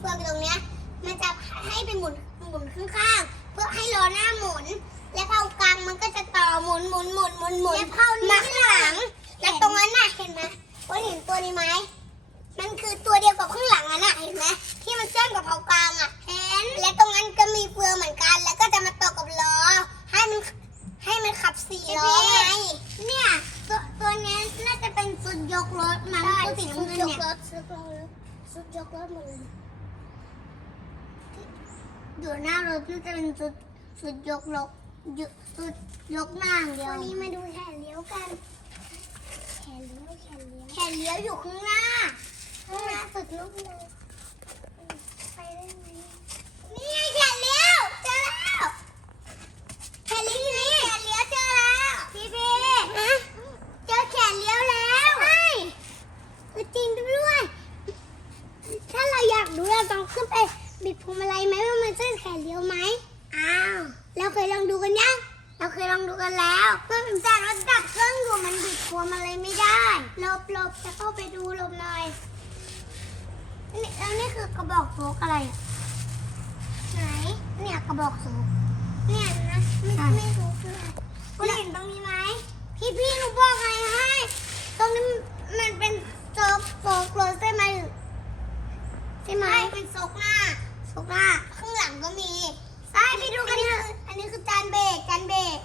เฟืองอตรงเนี้ยมันจะให้ไปหมุนหมุนข้างๆเพื่อให้ล้อหน้าหมุน และเผากลางมันก็จะต่อหมุนหมุนหมุนหมุนหมุนมาข้างหลังและตรงนั้นน่ะเห็นไหมว่าเห็นตัวนี้ไหมมันคือตัวเดียวกับข้างหลังอะน่ะเห็นไหมที่มันเชื่อมกับเผากลางอะเห็นและตรงนั้นก็มีเฟืองเหมือนกัน แล้วก็จะมาต่อกับล้อให้มันให้มันขับสี่ล้อไงเนี่ยตัวตัวนี้น่าจะเป็นสุดยกรถมันตัวสีน้ำเงินเนี่ยสุดยกรถสุดยกรถหมดเลย อยู่หน้ารถน่าจะเป็นสุดสุดยกรถยกสุดยกหน้าอย่างเดียววันนี้มาดูแขนเลี้ยวกัน แขนเลี้ยวแขนเลี้ยวแขนเลี้ยวอยู่ข้างหน้า ข้างหน้าสุดลูกเลย ไปได้ไหม นี่ไงแขนเลี้ยวเจอแล้วแขนเลี้ยวอยู่นี่แขนเลี้ยวเจอแล้วพี่พี่เจอแขนเลี้ยวแล้วใช่จริงด้วย ถ้าเราอยากดูเราต้องขึ้นไปบิดพวงมาลัยไหมว่ามันใช่แขนเลี้ยวไหมอ้าวเราเคยลองดูกันยัง เราเคยลอง ดูกันแล้วเพื่อนผมแต่รถดับเครื่องอยู่มันบิดพวงมาลัยไม่ได้หลบหลบจะเข้าไปดูหลบหน่อยนี่แล้วนี่คือกระบอกโซกอะไรอะไหน เนี่ยกระบอกโซกเนี่ยนะไม่ไม่รู้คืออะไรคุณเห็นตรงนี้ไหมพี่พี่หนูบอกอะไรให้ ตรงนี้มันเป็นโซกโซกรถใช่ไหมใช่ไหมเป็นโซกหน้าโซกหน้าข้างหลังก็มีใช่ไปดูกันเถอะอันนี้คือจานเบรกจานเบรก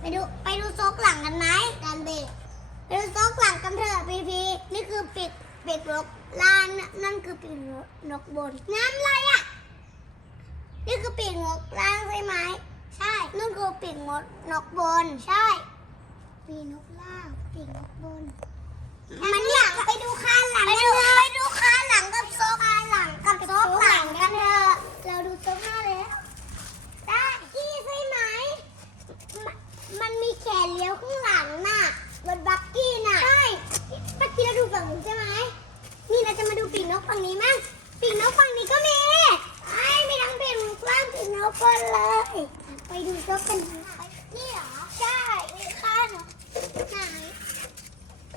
ไปดูไปดูโซกหลังกันไหมจานเบรกไปดูโซกหลังกันเถอะพีพีนี่คือ ปิดปิดนกล่างนั่นนั่นคือปิดนกบน น้ำอะไรอะ นี่คือปีกนกล่างใช่ไหม ใช่ นั่นคือปีกนกนกบน ใช่ ปีกนกล่าง ปีกนกบน มันหลังไปดูข้างหลังไปดูไปดูข้างหลังกับโซข้างหลังกับโซหลังกันเถอะเราดูโซหน้าแล้วได้พี่ใช่ไหมมันมันมีแขนเลี้ยวข้างหลังน่ะรถบักกี้น่ะใช่เมื่อกี้เราดูฝั่งนู้นใช่ไหมนี่เราจะมาดูปีกนกฝั่งนี้มั้งปีกนกฝั่งนี้ก็มีไอ้ไม่ทั้งปีกนกล่างปีกนกบนเลย ไปดูโซกันค่ะนี่เหรอใช่มีข้างเหรอไหน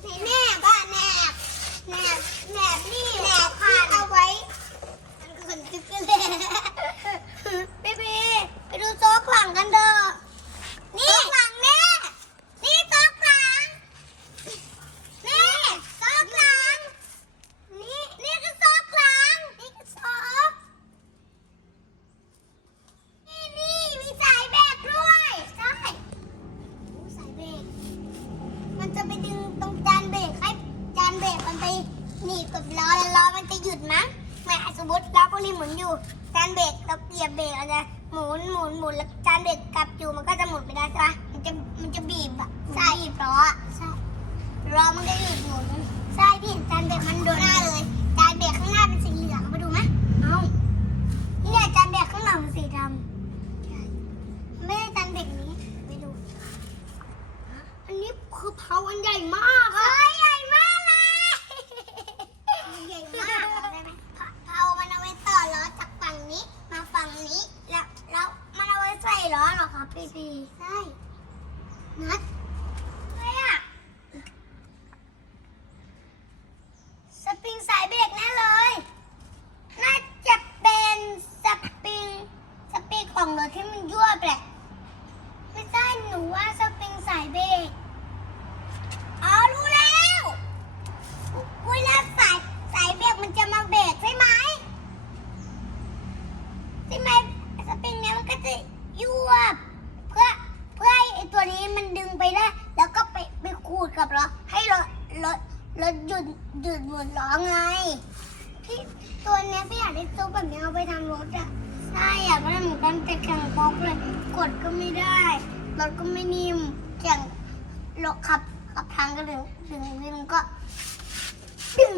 ไหนแนบอะแนบแนบแนบนี่แนบพาดเอาไว้มันก็คนตึ๊กเลยเบบีไปดูโต๊ะหลังกันเด้อนี่หลังแม่นี่โต๊ะหลังนี่โต๊ะหลังนี่นี่ก็โต๊ะหลังนี่ก็โต๊ะนี่นี่มีสายแบกด้วยใช่โอ้สายแบก มันจะไปดึงตรงจานเบรกให้จานเบรกมันไปหนีบกับล้อแล้วล้อมันจะหยุดมั้งแม่สมมติล้อพวกนี้หมุนอยู่จานเบรก เราเหยียบรกมันจะหมุนหมุนหมุนแล้วจานเบรกกลับอยู่มันก็จะหมุนไปได้ใช่ปะมันจะมันจะบีบอะใช่บีบล้ออะใช่ล้อมันก็หยุดหมุนใช่พี่เห็นจานเบรกมันโดนหน้าเลยจานเบรกข้างหน้าเป็นสีเหลืองมาดูไหมเอ้านี่แหละจานเบรกข้างหลังเป็นสีดำไม่ได้จานเบรกนี้ไปดูอันนี้คือเผาอันใหญ่มากอะใหญ่มากเลยใหญ่มากได้ไหมเผามันเอาไว้ต่อล้อจากฝั่งนี้ มาฝั่งนี้ แล้วแล้วมันเอาไว้ใส่ ล้อเหรอครับพี่พีใช่นัดอะไรอะสปริงสายเบรกแน่เลย น่าจะเป็นสปริงสปริงของรถที่มันยั่วแปลก ไม่ใช่หนูว่าสปริงสายเบรกอ๋อรู้แล้วเวลาสายสายเบรกมันจะมาเบรกใช่ไหมใช่ไหมสปริงเนี้ยมันก็จะยวบเพื่อเพื่อให้ไอตัวนี้มันดึงไปได้ แล้วก็ไปไปขูดกับล้อให้รถรถรถหยุดหยุดหมุนล้อไง พี่ ตัวเนี้ยพี่อยากได้ซุปแบบนี้เอาไปทำรถอะใช่อยากได้เหมือนกันแต่แข่งป๊อกเลย กดก็ไม่ได้รถก็ไม่นิ่มแข่งรถขับขับทางก็ถึงถึงวินก็ดึง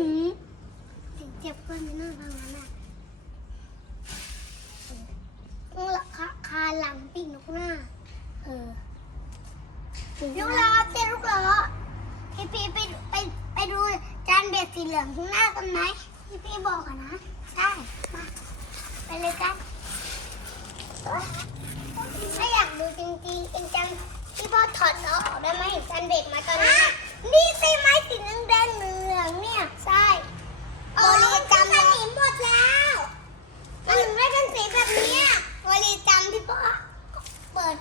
ถึงเจ็บเพื่อนไปนั่งทางนั้นอะคาคาหลังปีกนกหน้าเออลูกล้อเต้นลูกล้อพี่พีไปไปไปดูจานเบ็ดสีเหลืองข้างหน้ากันไหม พี่พี่บอกอะนะ ใช่ มา ไปเลยกันถ้าอยากดูจริงๆจริงจังพี่พ่อถอดล้อออกได้ไหมเห็นจันเบรกมาตอนนี้ นี่ใช่ไหมสีแดงๆเหลืองๆเนี่ย ใช่โอรีจำมันหนีหมดแล้วมันถึงไม่เป็นสีแบบเนี้โอรีจำพี่พ่อเปิด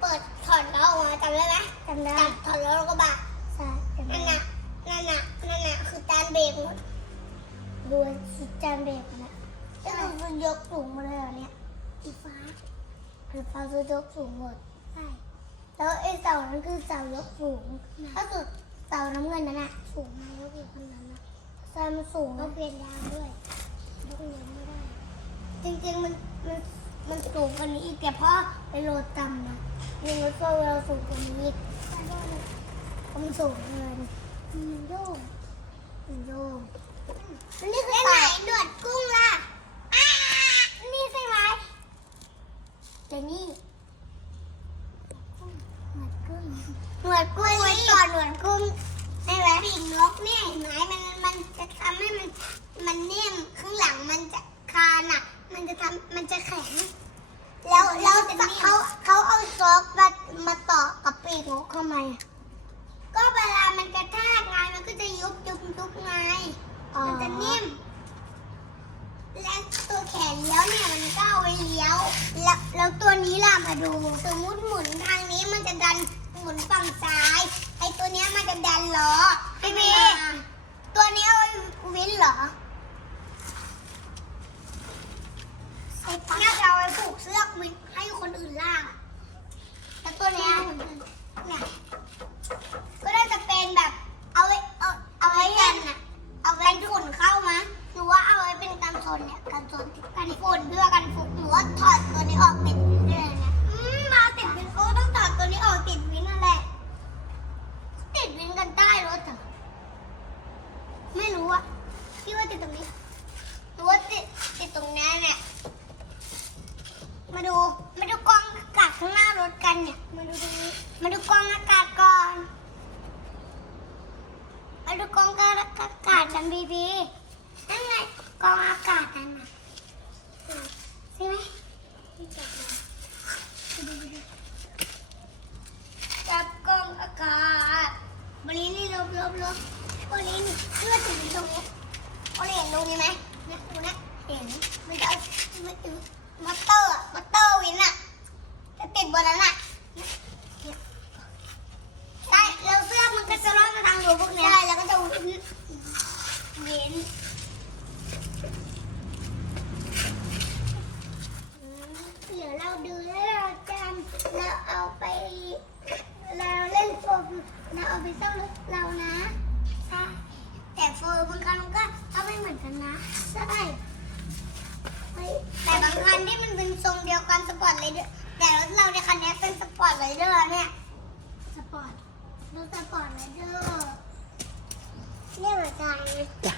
เปิดถอดล้อออกมาจำได้ไหมจำได้ถอดล้อแล้วก็บะใช่นั่นน่ะนั่นน่ะนั่นน่ะคือจานเบรกหมด ดูสีจานเบรกนะก็คือยกสูงมาเลยเหรอเนี่ยสีฟ้าคือฟ้าคือยกสูงหมดใช่แล้วไอ้เสานั้นคือเสายกสูงถ้าสุดเสาน้ำเงินนั้นอะสูงมากแล้วคือคนนั้นนะใช่มันสูงต้องเปลี่ยนยางด้วยยกเงินไม่ได้ จริงๆมันมันมันสูงกว่านี้อีกแต่พ่อไปโรดต่ำนะยิงรถโฟล์เราสูงกว่านี้อีกมันสูงเกินมันโยงมันโยง Little แล้วตัวนี้ล่ะมาดู สมมุติหมุนทางนี้มันจะดันหมุนฝั่งซ้าย ไอ้ตัวเนี้ยมันจะดันล้อพี่พีตัวนี้เอาไว้วินเหรอน่าจะเอาไว้ผูกเสื้อวินให้คนอื่นล่างอะแล้วตัวเนี้ยเนี่ยก็น่าจะเป็นแบบ เอาไว้เอาเอาไว้กันน่ะ เอาไว้ฝุ่นเข้ามาหรือว่าเอาไว้เป็นกันฝนเนี่ยกันฝนกันฝุ่นเพื่อกันฝุ่นหรือว่าถอดตัวนี้ออกติดวินเลยเนี่ยอืมมาติดวินก็ต้องถอดตัวนี้ออกติดวินนั่นแหละ ติดวินกันใต้รถเหรอไม่รู้อะพี่ว่าติดตรงนี้หรือว่าติดติดตรงนี้เนี่ย มาดู มาดูกล้องอากาศข้างหน้าร ถกันเนี่ย มาดูตรงนี้ มาดูกองอากาศก่อน มาดูกองอากาศกันบีบีนั่นไงกองอากาศนั่นน่ะใช่ไหมจับกองอากาศบรินี่ลบลบลบบรินี่เพื่อถึงตรงนี้บริเห็นตรงนี้ไหมนี่ยดูนะเห็นมันจะมันมอเตอร์มอเตอร์วินอะ จะติดบนนั้นอะใช่แล้วเสื้อมันก็จะร่อนมาทางรูพวกเนี้ยใช่แล้วก็จะเว้นเดี๋ยวเราดูแล้วเราจำเราเอาไป เราเล่นโฟมเราเอาไปซ่อมรถเรานะใช่แต่โฟมบางครั้งมันก็เอาไม่เหมือนกันนะใช่แต่บางคันที่มันเป็นทรงเดียวกันสปอร์ตเลยดอร์ แต่รถเราในคันนี้เป็นสปอร์ตเลยเดอร์เนี่ย สปอร์ตรถสปอร์ตไรเดอร์เนี่ยเหมือนกันจ้ะ